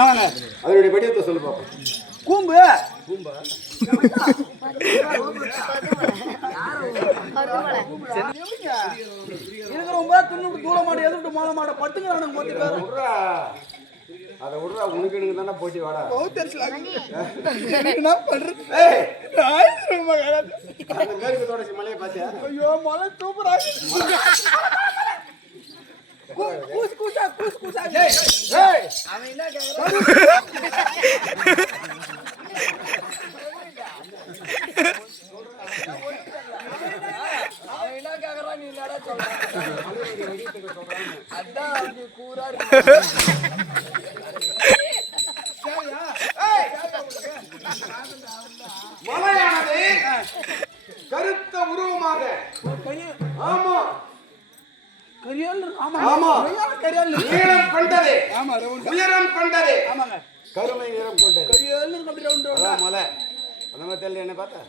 ஆமாங்க. அதனுடைய வடிவத்தை சொல்லு பாப்போம். கூம்பு. கூம்பா? இருக்கிறவங்க துண்ணு தூள மாடு எதிர்த்து மாலை மாட பட்டுங்கிறானுங்க மொத்த பேரும். அதை விடுறா, உனக்கு எனக்கு தானே போட்டி. வாடா என்ன பண்றது? அந்த மேற்கு தொடர்ச்சி மலையை பார்த்தியா? ஐயோ மலை சூப்பரா கூஸ் கூசா கூஸ் கூசா. அவன் என்ன கேக்குறான்? அவன் என்ன கேக்குறான்? நீ என்னடா சொல்ற? அதான் நீ கூரா மலையானது கருத்த உருவமாக. ஆமா கரியால். ஆமா ஆமா கரியால். நீளம் கொண்டது. ஆமா உயரம் கொண்டது. ஆமாங்க. கருமை நிறம் கொண்டது. கரியால் அப்படி ரவுண்ட் ரவுண்டா மலை. அந்த மாதிரி தெரியல. என்ன பார்த்தா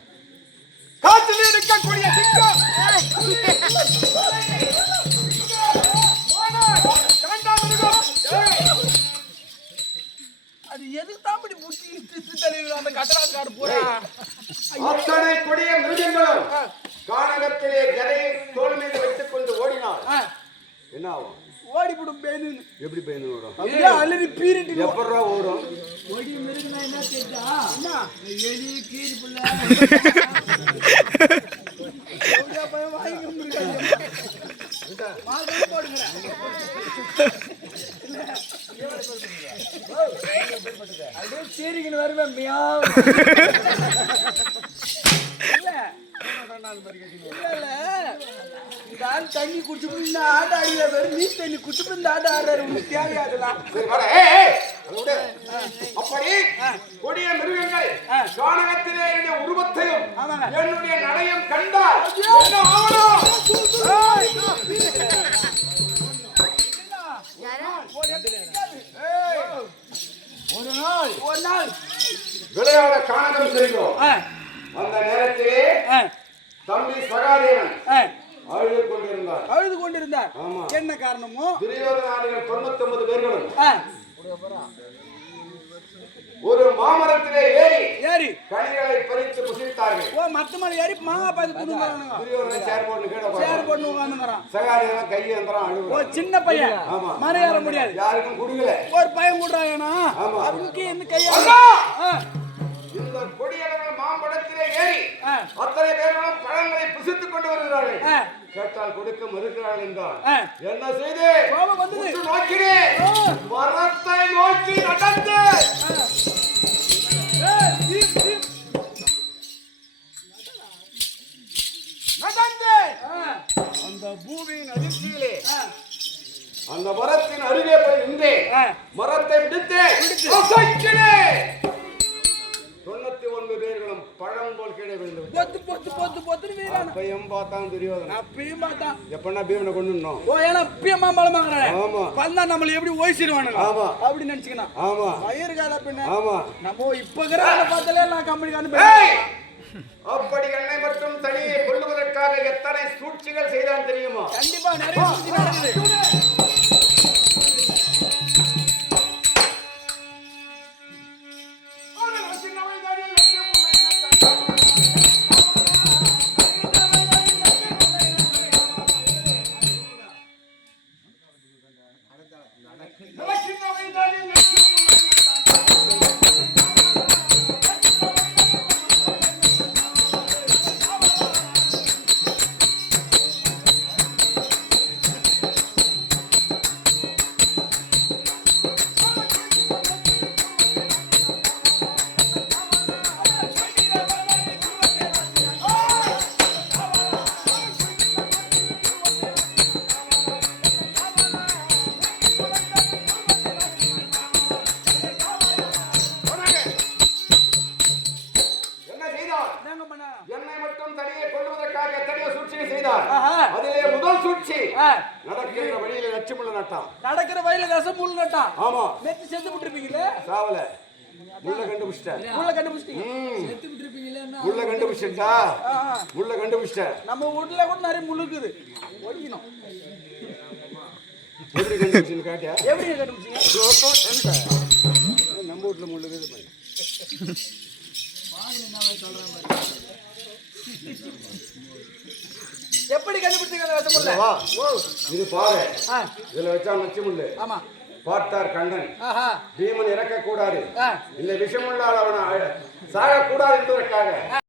காற்றிலே இருக்கக்கூடிய சிங்கம். அது எதுக்கு தான் இப்படி புத்தி தலைவர் அந்த கட்டடாக்காடு போறா? அத்தனை கொடிய மிருகங்களும் கானகத்திலே கதையை தோல் மீது வைத்துக் கொண்டு ஓடினார். என்ன ஆகும்? ஓடிவிடும் பேனு. எப்படி பேனு ஓடும்? அப்படியே அலறி பீரிட்டு எப்படா ஓடும்? ஓடி மிருகனா என்ன கேட்டா? அம்மா எலி கீரி புள்ள. ஓடியா போய் வாங்கி மிருகம். மார்க்க போடுங்க. அப்படியே சீரிக்கின்னு வருவேன் மியாவ். இல்ல நான் தண்ணி குடிச்சு இந்த ஆட்ட அடியில வெறும் நீ தண்ணி குடிச்சு இந்த ஆட்ட ஆடுறாரு. உங்களுக்கு தேவையாதுலாம். அப்படி கொடிய மிருகங்கள் கானகத்திலே என்னுடைய உருவத்தையும் என்னுடைய நடையும் கண்டால் என்ன ஆகணும்? ஒரு நாள் விளையாட கானகம் சென்றோம். அந்த நேரத்திலே தம்பி சகாதேவன் அழுது கொண்டிருந்தார். என்ன காரணமோ? துரியோதனாதிகள் 99 பேர்களும் ஒரு மாமரத்திலே ஏறி கனிகளை பறித்து புசித்தார்கள். ஓ மத்த மலை ஏறி மாங்காய் பாதி குடுங்கறானுங்க. துரியோதனன் சேர் போட்டு உட்கார்ந்துங்கறான். சகாதேவன் கையை அந்தறான் அழுகுறான். ஓ சின்ன பையன். மர ஏற முடியாது. யாருக்கும் குடுங்கல. ஒரு பையன் குடுறானா? அவனுக்கு என்ன கையா? இந்த கொடியவர்கள் மாம்பழத்திலே ஏறி அத்தனை பேர்களும் பழங்களை புசித்துக் கொண்டு வருகிறார்கள். கேட்டால் கொடுக்க மறுக்கிறார்கள் என்றால் என்ன செய்து நோக்கினேன். மரத்தை நோக்கி நடந்து அந்த பூமியின் அதிர்ச்சியிலே அந்த மரத்தின் அருகே போய் நின்றேன். மரத்தை பிடித்து 99 பேர்களும் பழம் போல் கீழே விழுந்து அப்பையும் பார்த்தான் துரியோதனன். அப்பயும் பார்த்தான். எப்பன்னா பீமனை கொண்டுனோம். ஓ ஏனா பியமா பழமாங்கறானே. ஆமா. வந்தா நம்மள எப்படி ஓய்சிடுவானுங்க. ஆமா. அப்படி நினைச்சுக்கனா. ஆமா. வயிறுகால பின்ன. ஆமா. நம்ம இப்பங்கறத பார்த்தாலே நான் கம்பெனிக்கு அனுப்பி. அப்படி என்னை மட்டும் தனியே கொல்லுவதற்காக எத்தனை சூழ்ச்சிகள் செய்தான் தெரியுமா? கண்டிப்பா நிறைய சூழ்ச்சி நடக்குது. என்னை மட்டும் தனியே கொல்லுவதற்காக எத்தனையோ சூழ்ச்சியை செய்தார். அதிலே முதல் சூழ்ச்சி நடக்கிற வழியில லட்சமுள்ள நட்டான். நடக்கிற வழியில ரசமுள்ள நட்டான். ஆமா. மெத்தி செத்து விட்டுருப்பீங்களே. சாவல. முள்ள கண்டுபிடிச்சிட்டேன். முள்ள கண்டுபிடிச்சிட்டீங்க. செத்து விட்டுருப்பீங்களே. முள்ள கண்டுபிடிச்சிட்டா. முள்ள கண்டுபிடிச்சிட்டேன். நம்ம வீட்ல கூட நிறைய முள்ளுக்குது. ஒடிக்கணும். எப்படி கண்டுபிடிச்சின்னு கேட்டியா? எப்படி கண்டுபிடிச்சீங்க? எப்படி கண்டுபிடிச்சீங்க அந்த விஷமுள்ள? வா. ஓ. இது பாரு. ஆ. இதுல வச்சா நச்சுமுள்ளு. ஆமா. பார்த்தார் கண்ணன். ஆஹா. பீமன் இறக்க கூடாது. ஆ. இந்த விஷமுள்ளால் அவனை சாக கூடாது என்பதற்காக